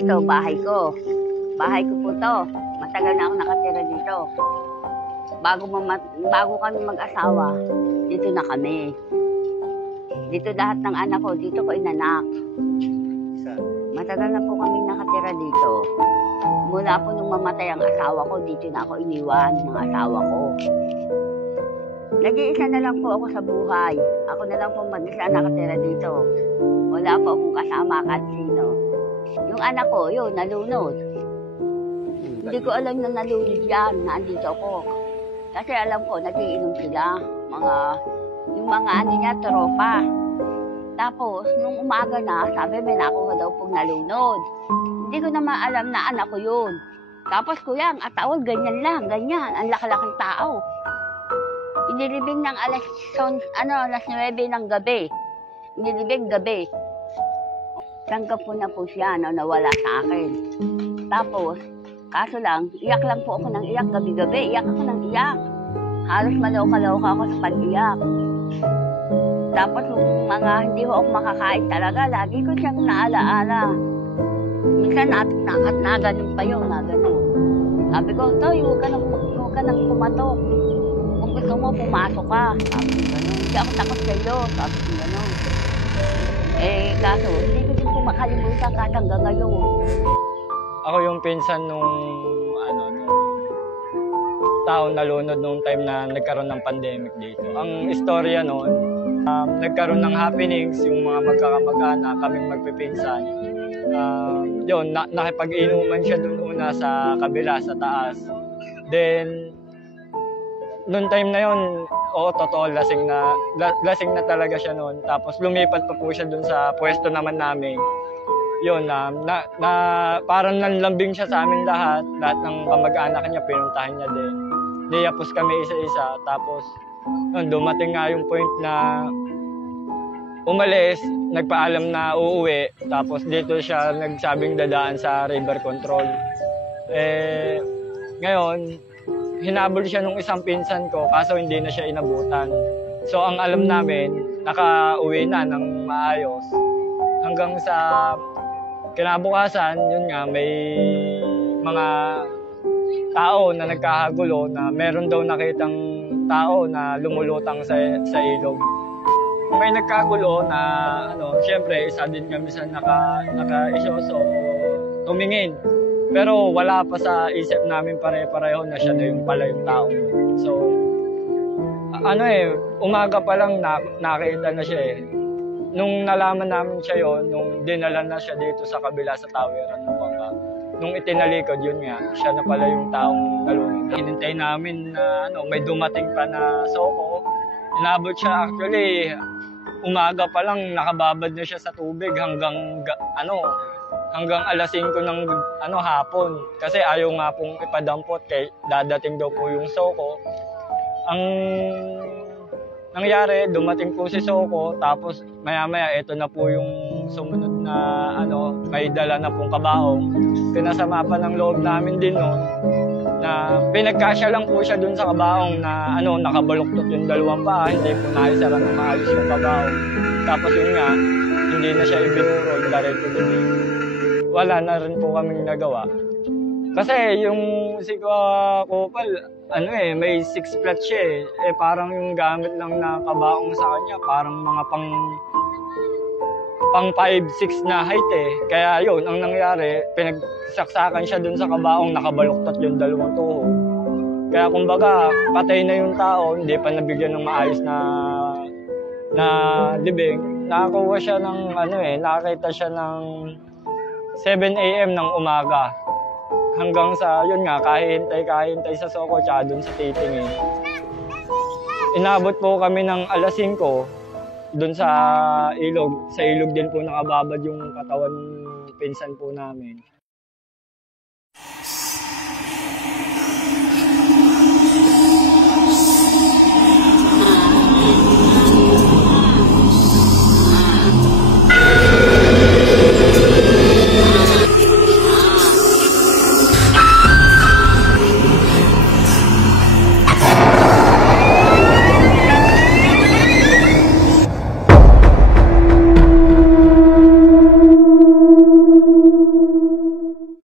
ito, bahay ko. Bahay ko po to. Matagal na ako nakatira dito. Bago kami mag-asawa, dito na kami. Dito lahat ng anak ko, dito ko inanak. Matagal na po kami nakatira dito. Mula po nung mamatay ang asawa ko, dito na ako iniwan ng asawa ko. Nag-iisa na lang po ako sa buhay. Ako na lang po mag-isa nakatira dito. Wala po akong kasama kahit sino. Yung anak ko, yun, nalunod. Hindi ko alam na nalunod yan, nandito ako. Kasi alam ko, nagiinom sila. Yung mga ano niya, tropa. Tapos, nung umaga na, sabi may nakuha daw pong nalunod. Hindi ko naman alam na anak ko yun. Tapos kuya, ang atawag, ganyan lang, ganyan. Ang laki-laking tao. Inilibing ng alas 9 ng gabi. Inilibing gabi. Tanggap ko na po siya na nawala sa akin. Tapos, kaso lang, iyak lang po ako ng iyak gabi-gabi. Iyak ako ng iyak. Halos maloka-loka ako sa pag-iyak. Tapos, yung mga hindi ko ako makakain talaga, lagi ko siyang naalaala. Minsan na ganun pa yun, na ganun. Sabi ko, Toy, huwag ka nang pumatok. Kung gusto mo, pumasok ka. Sabi ko gano'n. Hindi ako takot sa'yo. Sabi ko gano'n. Kaso, hindi ko din po makalimutan kahit hanggang ngayon. Ako yung pinsan nung taong nalunod nung time na nagkaroon ng pandemic dito. Ang istorya noon, nagkaroon ng happenings, yung mga magkakamag-anak, kaming magpipinsan. Yun, nakipag-inuman siya dun una sa kabila, sa taas. Then, noong time na yun, oo, totoo, lasing na talaga siya noon. Tapos lumipat pa po siya dun sa pwesto naman namin. Yun, parang nanlambing siya sa amin lahat ng kamag-anak niya, pinuntahan niya din. Niyapos kami isa-isa. Tapos, yun, dumating nga yung point na umalis, nagpaalam na uuwi. Tapos dito siya nagsabing dadaan sa river control. Ngayon, hinabol siya nung isang pinsan ko, kaso hindi na siya inabutan. So ang alam namin, nakauwi na ng maayos. Hanggang sa kinabukasan, yun nga, may mga tao na nagkahagulo na meron daw nakitang tao na lumulutang sa ilog. May nagkagulo na, siyempre, isa din kami sa naka-isyoso, tumingin. Pero wala pa sa isip namin pare-pareho na siya na yung pala yung tao. So, umaga pa lang nakita na siya eh. Nung nalaman namin siya yon, nung dinala na siya dito sa kabila sa tawiran ng bangka, nung itinalikod, yun nga, siya na pala yung taong nalunod. Hinintay namin na may dumating pa na soko. Inabot siya actually, umaga pa lang nakababad na siya sa tubig hanggang alas 5 ng hapon. Kasi ayaw nga pong ipadampot kay dadating daw po yung soko. Ang nangyari, dumating po si soko, tapos maya-maya ito na po yung sumunod na may dala na pong kabaong. Pinasama pa ng loob namin din noon na pinagkasya lang po siya dun sa kabaong na nakabaluktot yung dalawang paa, hindi po naisara ng maayos yung kabaong. Tapos yun nga, hindi na siya ibinurol, diretso din. Wala na rin po kaming nagawa. Kasi yung si Kupal, may 6 flat siya eh. Parang yung gamit lang na kabaong sa kanya, parang mga pang 5'6" na height eh. Kaya yun, ang nangyari, pinagsaksakan siya dun sa kabaong, nakabaluktot yung dalawang tuhod. Kaya kumbaga, patay na yung tao, hindi pa nabigyan ng maayos na libing. Nakakuha siya ng nakakita siya ng 7 AM ng umaga. Hanggang sa, yun nga, kahintay sa soko, tsaka dun sa titingin. Inabot po kami ng alas 5, dun sa ilog. Sa ilog din po nakababad yung katawan ng pinsan po namin.